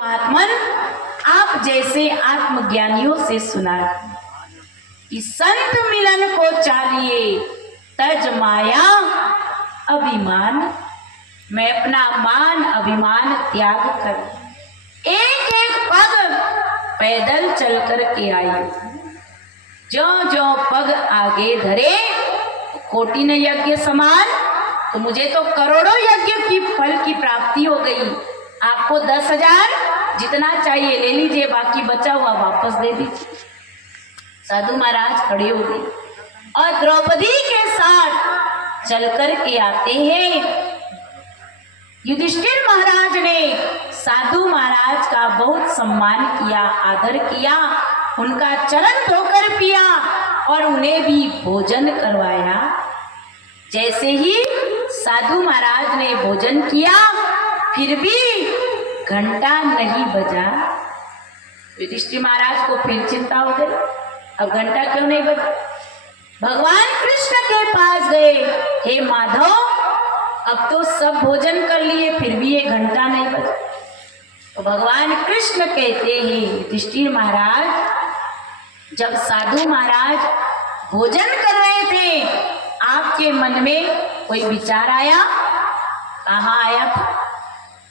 आत्मन आप जैसे आत्मज्ञानियों से सुना कि संत मिलन को चालिए तज माया अभिमान। मैं अपना मान अभिमान त्याग कर एक एक पग पैदल चल कर के आई। जो जो पग आगे धरे कोटि न यज्ञ समान, तो मुझे तो करोड़ों यज्ञ की फल की प्राप्ति हो गई। आपको 10,000 जितना चाहिए ले लीजिए, बाकी बचा हुआ वापस दे दीजिए। साधु महाराज खड़े हो गए और द्रौपदी के साथ चल कर के आते हैं। युधिष्ठिर महाराज ने साधु महाराज का बहुत सम्मान किया, आदर किया, उनका चरण धोकर पिया और उन्हें भी भोजन करवाया। जैसे ही साधु महाराज ने भोजन किया फिर भी घंटा नहीं बजा। युधिष्ठिर महाराज को फिर चिंता हो गई, अब घंटा क्यों नहीं बजा। भगवान कृष्ण के पास गए, हे माधव अब तो सब भोजन कर लिए फिर भी ये घंटा नहीं बजा। तो भगवान कृष्ण कहते हैं, युधिष्ठिर महाराज जब साधु महाराज भोजन कर रहे थे आपके मन में कोई विचार आया? कहाँ आया था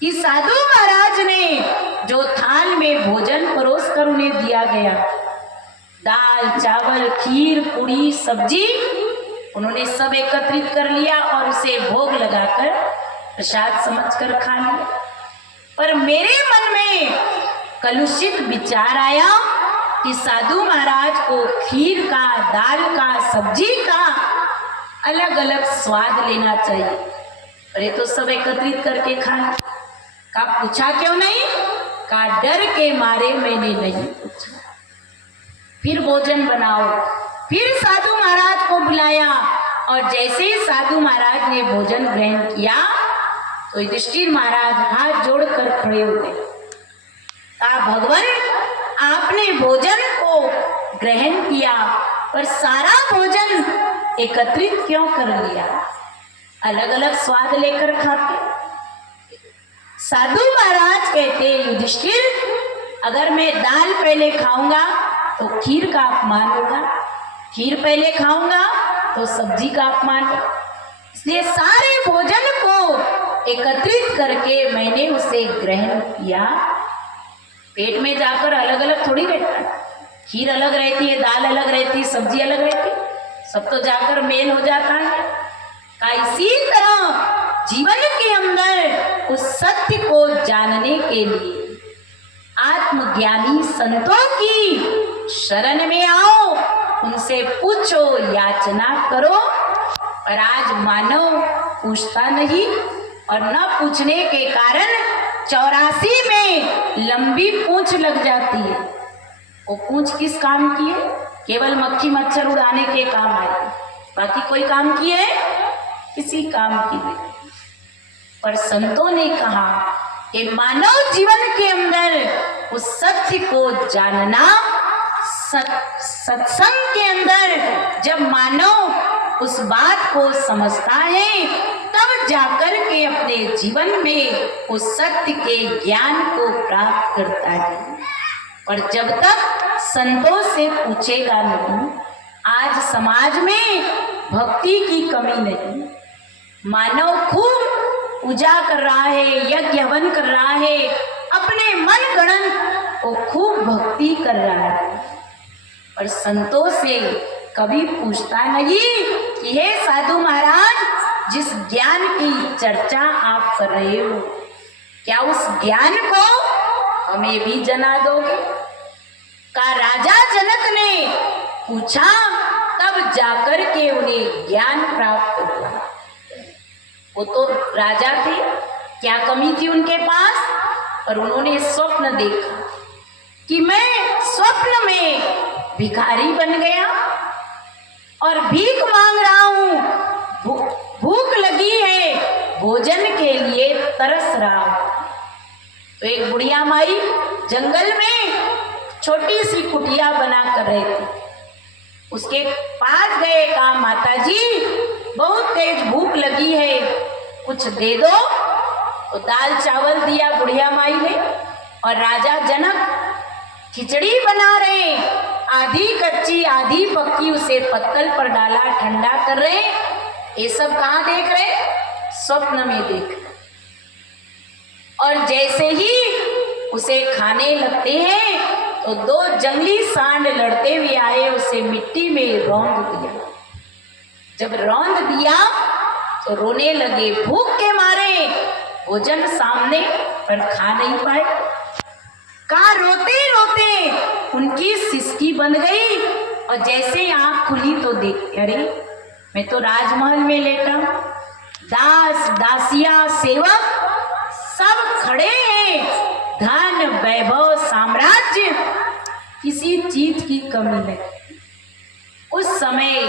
कि साधु महाराज ने जो थाल में भोजन परोस कर उन्हें दिया गया, दाल चावल खीर पूड़ी सब्जी, उन्होंने सब एकत्रित कर लिया और उसे भोग लगाकर प्रसाद समझकर खा लिया। पर मेरे मन में कलुषित विचार आया कि साधु महाराज को खीर का, दाल का, सब्जी का अलग अलग स्वाद लेना चाहिए। अरे तो सब एकत्रित करके खाया। का पूछा क्यों नहीं? का डर के मारे मैंने नहीं पूछा। फिर भोजन बनाओ। फिर साधु महाराज को बुलाया और जैसे ही साधु महाराज ने भोजन ग्रहण किया तो युधिष्ठिर महाराज हाथ जोड़कर खड़े हो गए। कहा भगवान आपने भोजन को ग्रहण किया पर सारा भोजन एकत्रित क्यों कर लिया? अलग अलग स्वाद लेकर खाते। साधु महाराज कहते युधिष्ठिर अगर मैं दाल पहले खाऊंगा तो खीर का अपमान होगा, खीर पहले खाऊंगा तो सब्जी का अपमान होगा, इसलिए सारे भोजन को एकत्रित करके मैंने उसे ग्रहण किया। पेट में जाकर अलग अलग थोड़ी रहता है, खीर अलग रहती है, दाल अलग रहती है, सब्जी अलग रहती है, सब तो जाकर मेल हो जाता है। इसी तरह जीवन के अंदर उस सत्य को जानने के लिए आत्मज्ञानी संतों की शरण में आओ, उनसे पूछो, याचना करो। पर आज मानव पूछता नहीं और न पूछने के कारण 84 में लंबी पूंछ लग जाती है। वो पूंछ किस काम की है? केवल मक्खी मच्छर उड़ाने के काम आई, बाकी कोई काम की है? किसी काम की नहीं। पर संतों ने कहा कि मानव जीवन के अंदर उस सत्य को जानना, सत्संग के अंदर जब मानव उस बात को समझता है तब जाकर के अपने जीवन में उस सत्य के ज्ञान को प्राप्त करता है। पर जब तक संतों से पूछेगा नहीं, आज समाज में भक्ति की कमी नहीं, मानव खूब पूजा कर रहा है, यज्ञ हवन कर रहा है, अपने मन गणन वो खूब भक्ति कर रहा है, और संतों से कभी पूछता नहीं कि हे साधु महाराज जिस ज्ञान की चर्चा आप कर रहे हो क्या उस ज्ञान को हमें भी जना दोगे? का राजा जनक ने पूछा तब जाकर के उन्हें ज्ञान प्राप्त हुआ। वो तो राजा थे, क्या कमी थी उनके पास? और उन्होंने स्वप्न देखा कि मैं स्वप्न में भिखारी बन गया और भीख मांग रहा हूँ, भूख लगी है, भोजन के लिए तरस रहा हूँ। तो एक बुढ़िया माई जंगल में छोटी सी कुटिया बना कर रहती, उसके पास गए, कहा माता जी बहुत तेज भूख लगी है, कुछ दे दो। तो दाल चावल दिया बुढ़िया माई ने, और राजा जनक खिचड़ी बना रहे, आधी कच्ची आधी पक्की, उसे पत्तल पर डाला, ठंडा कर रहे। ये सब कहाँ देख रहे? स्वप्न में देख रहे। और जैसे ही उसे खाने लगते हैं तो दो जंगली सांड लड़ते हुए आए, उसे मिट्टी में रौंद दिया। जब रौंद दिया तो रोने लगे, भूख के मारे, भोजन सामने पर खा नहीं पाए। कहा रोते रोते उनकी सिसकी बंद गई, और जैसे आंख खुली तो देखते, अरे मैं तो राजमहल में लेटा, दास दासिया सेवक सब खड़े हैं, धन वैभव साम्राज्य, किसी चीज की कमी नहीं। उस समय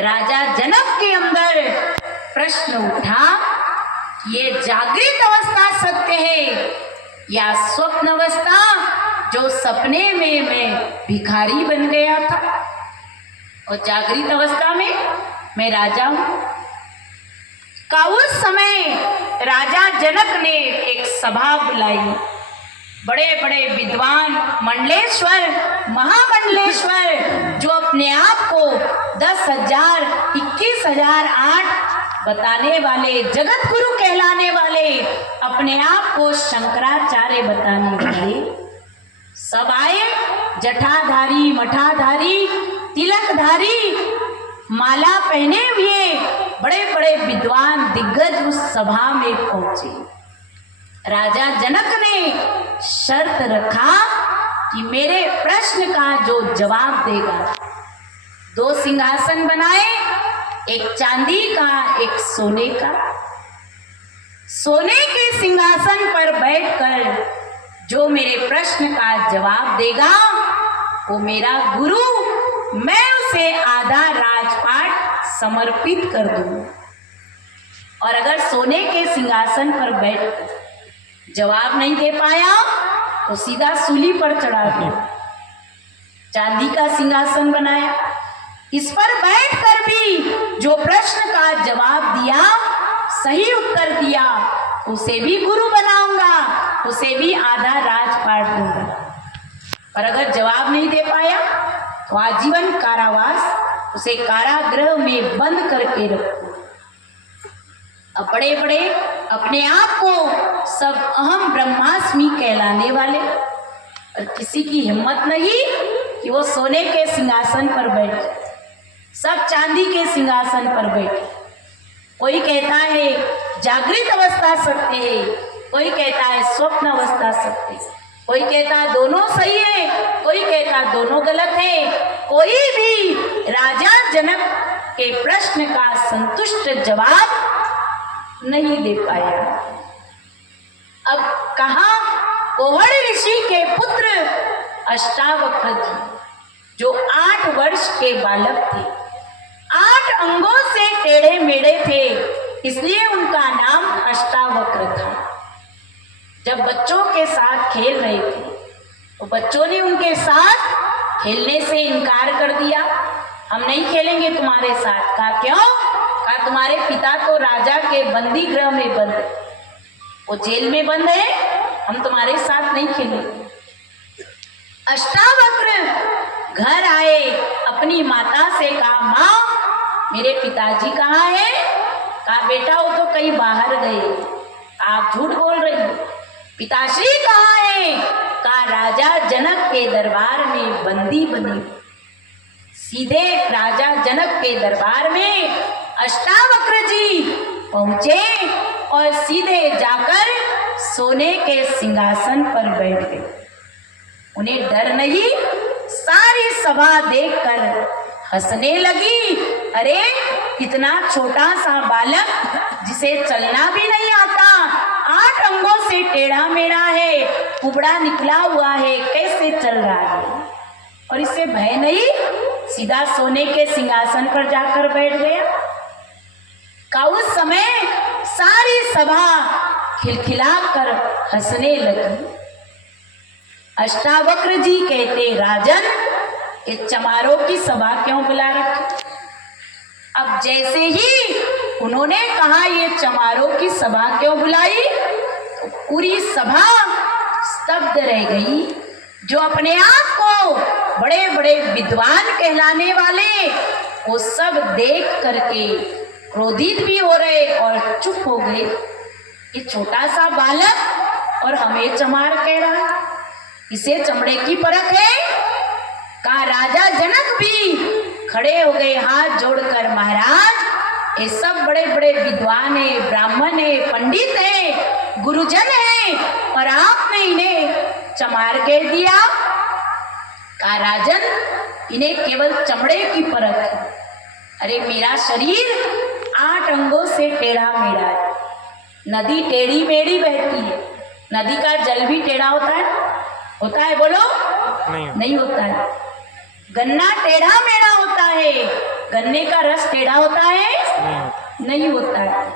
राजा जनक के अंदर प्रश्न उठा, ये जागृत अवस्था सत्य है या स्वप्न अवस्था, जो सपने में मैं भिखारी बन गया था और जागृत अवस्था में मैं राजा हूं। का उस समय राजा जनक ने एक सभा बुलाई, बड़े बड़े विद्वान मंडलेश्वर महामंडलेश्वर, जो अपने आप को 10,000 21,008 बताने वाले, जगत गुरु कहलाने वाले, अपने आप को शंकराचार्य बताने वाले, सब आए। जटाधारी, मठाधारी, तिलकधारी, माला पहने हुए बड़े बड़े विद्वान दिग्गज उस सभा में पहुंचे। राजा जनक ने शर्त रखा कि मेरे प्रश्न का जो जवाब देगा, 2 सिंहासन बनाए, एक चांदी का एक सोने का। सोने के सिंहासन पर बैठकर जो मेरे प्रश्न का जवाब देगा वो मेरा गुरु, मैं उसे आधा राजपाट समर्पित कर दूं। और अगर सोने के सिंहासन पर बैठ जवाब नहीं दे पाया तो सीधा सूली पर चढ़ा दिया। चांदी का सिंहासन बनाया, इस पर बैठकर भी जो प्रश्न का जवाब दिया, सही उत्तर दिया, उसे भी गुरु बनाऊंगा, उसे भी आधा राजपाट दूंगा। और अगर जवाब नहीं दे पाया तो आजीवन कारावास, उसे कारागृह में बंद करके रखो। अब बड़े बड़े अपने आप को सब अहम ब्रह्मास्मि कहलाने वाले, और किसी की हिम्मत नहीं कि वो सोने के सिंहासन पर बैठे, सब चांदी के सिंहासन पर बैठे। कोई कहता है जागृत अवस्था सत्य है, कोई कहता है स्वप्न अवस्था सत्य है, कोई कहता है दोनों सही है, कोई कहता है दोनों गलत है। कोई भी राजा जनक के प्रश्न का संतुष्ट जवाब नहीं दे पाया। अब कहा कोहड़ ऋषि के पुत्र अष्टावक्र जी, जो 8 वर्ष के बालक थे, 8 अंगों से टेढ़े मेढ़े थे, इसलिए उनका नाम अष्टावक्र था। जब बच्चों के साथ खेल रहे थे तो बच्चों ने उनके साथ खेलने से इनकार कर दिया, हम नहीं खेलेंगे तुम्हारे साथ। कहा क्यों? कहा तुम्हारे पिता तो राजा के बंदी गृह में बंद है, वो जेल में बंद है, हम तुम्हारे साथ नहीं खेलेंगे। अष्टावक्र घर आए, अपनी माता से कहा माँ मेरे पिताजी कहाँ है? कहा बेटा वो तो कहीं बाहर गए। आप झूठ बोल रही हो। पिताश्री कहाँ है? कहा राजा जनक के दरबार में बंदी बनी। सीधे राजा जनक के दरबार में अष्टावक्र जी पहुंचे और सीधे जाकर सोने के सिंहासन पर बैठ गए। उन्हें डर नहीं, सारी सभा देखकर हंसने लगी। अरे इतना छोटा सा बालक जिसे चलना भी नहीं आता, 8 अंगों से टेढ़ा मेढ़ा है, कुबड़ा निकला हुआ है, कैसे चल रहा है? और इससे भय नहीं, सीधा सोने के सिंहासन पर जाकर बैठ गया। का उस समय सारी सभा खिलखिलाकर हंसने लगी। अष्टावक्र जी कहते राजन इस चमारों की सभा क्यों बुला रखी? अब जैसे ही उन्होंने कहा ये चमारों की सभा क्यों बुलाई, तो पूरी सभा स्तब्ध रह गई। जो अपने आप को बड़े बड़े विद्वान कहलाने वाले, वो सब देख करके क्रोधित भी हो रहे और चुप हो गए। ये छोटा सा बालक और हमें चमार कह रहा है, इसे चमड़े की परख है। कहा राजा जनक भी खड़े हो गए हाथ जोड़कर, महाराज ये सब बड़े बड़े विद्वान है, ब्राह्मण है, पंडित है, गुरुजन है, और आपने इन्हें चमार कह दिया। कहा राजन इन्हें केवल चमड़े की परख है। अरे मेरा शरीर 8 अंगों से टेढ़ा मेढ़ा है। नदी टेढ़ी मेढ़ी बहती है, नदी का जल भी टेढ़ा होता है? होता है बोलो? नहीं होता है। गन्ना टेढ़ा मेढ़ा होता है, गन्ने का रस टेढ़ा होता है? नहीं होता है।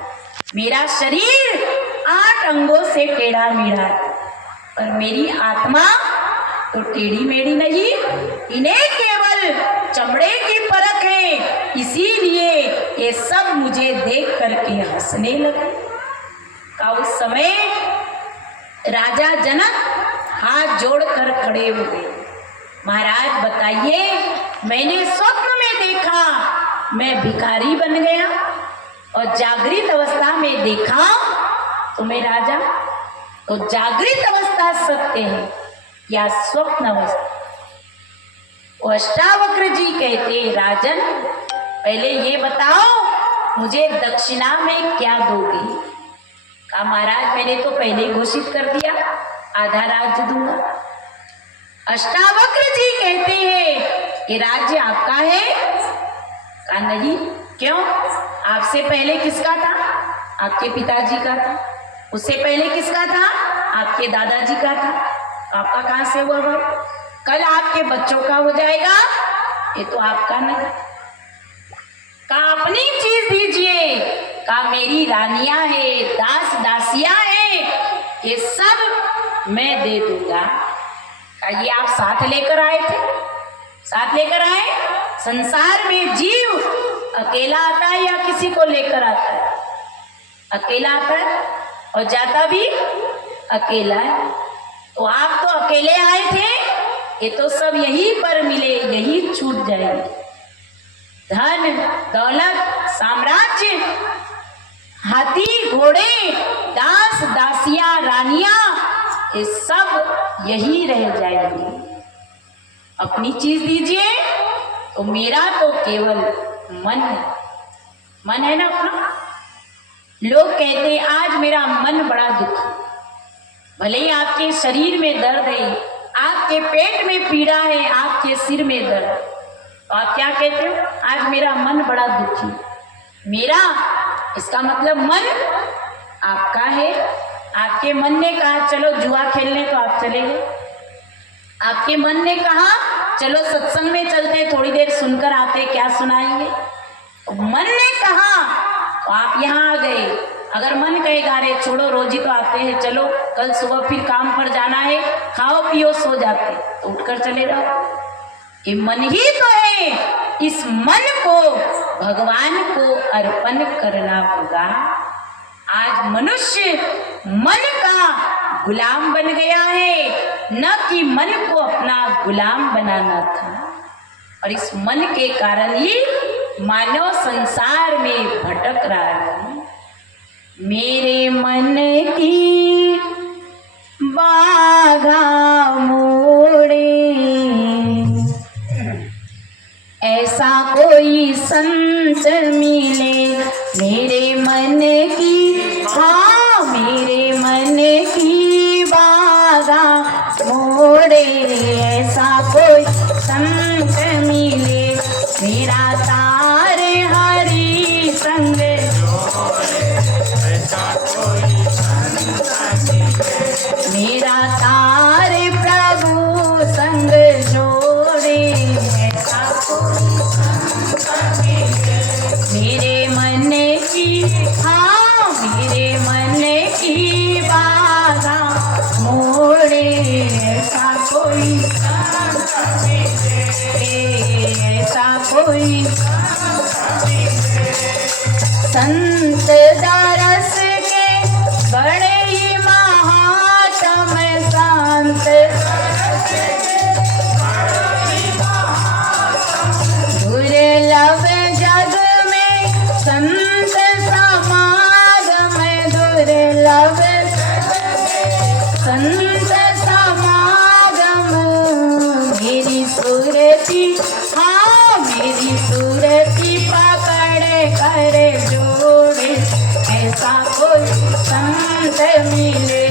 मेरा शरीर 8 अंगों से टेढ़ा मेढ़ा है, और मेरी आत्मा तो टेढ़ी मेढ़ी नहीं, इन्हें केवल चमड़े की परख है, इसीलिए ये सब मुझे देख करके हंसने लगे। का उस समय राजा जनक हाथ जोड़कर खड़े हो गए। महाराज बताइए, मैंने स्वप्न में देखा मैं भिखारी बन गया, और जागृत अवस्था में देखा तो मैं राजा। तो जागृत अवस्था सत्य है या स्वप्न अवस्था? अष्टावक्र जी कहते, राजन पहले ये बताओ मुझे दक्षिणा में क्या दोगे? कहा महाराज मैंने तो पहले घोषित कर दिया, आधा राज्य दूंगा। अष्टावक्र जी कहते हैं ये राज्य आपका है? कहा नहीं। क्यों? आपसे पहले किसका था? आपके पिताजी का था। उससे पहले किसका था? आपके दादाजी का था। आपका कहां से हुआ? कल आपके बच्चों का हो जाएगा, ये तो आपका नहीं। कहा अपनी चीज दीजिए। कहा मेरी रानियां है, दास दासियां है, ये सब मैं दे दूंगा। कहा ये आप साथ लेकर आए थे? साथ लेकर आए? संसार में जीव अकेला आता है या किसी को लेकर आता है? अकेला आता है और जाता भी अकेला है। तो आप तो अकेले आए थे, ये तो सब यहीं पर मिले, यही छूट जाएंगे। धन दौलत साम्राज्य, हाथी घोड़े, दास दासियां रानियां, ये सब यही रह जाएंगे। अपनी चीज दीजिए। तो मेरा तो केवल मन है। मन है ना अपना? लोग कहते हैं आज मेरा मन बड़ा दुखी। भले ही आपके शरीर में दर्द है, आपके पेट में पीड़ा है, आपके सिर में दर्द, तो आप क्या कहते हो? आज मेरा मन बड़ा दुखी। मेरा, इसका मतलब मन आपका है। आपके मन ने कहा चलो जुआ खेलने, तो आप चले गए। आपके मन ने कहा चलो सत्संग में चलते, थोड़ी देर सुनकर आते, क्या सुनाएंगे। तो मन ने कहा तो आप यहाँ आ गए। अगर मन कहेगा अरे छोड़ो रोज ही तो आते हैं, चलो कल सुबह फिर काम पर जाना है, खाओ पियो सो जाते, तो उठकर चले जाओ। ये मन ही तो है। इस मन को भगवान को अर्पण करना होगा। आज मनुष्य मन का गुलाम बन गया है, न कि मन को अपना गुलाम बनाना था। और इस मन के कारण ही मानव संसार में भटक रहा है। मेरे मन की बाधा मोड़े, ऐसा कोई संत मिले। मेरे मन की, हाँ मेरे मन की बाधा मोड़े, ऐसा कोई संत मिले। मेरा तार हरि संग मेरा तार प्रभु संग जोड़े, ऐसा मेरे मन की, हाँ मेरे मन की बाधा मोड़े, ऐसा कोई, ऐसा कोई संत दरस के बड़े ही महात्म शांत सूरती, हाँ मेरी सूरती पकड़ कर जोड़े, ऐसा कोई संत मिले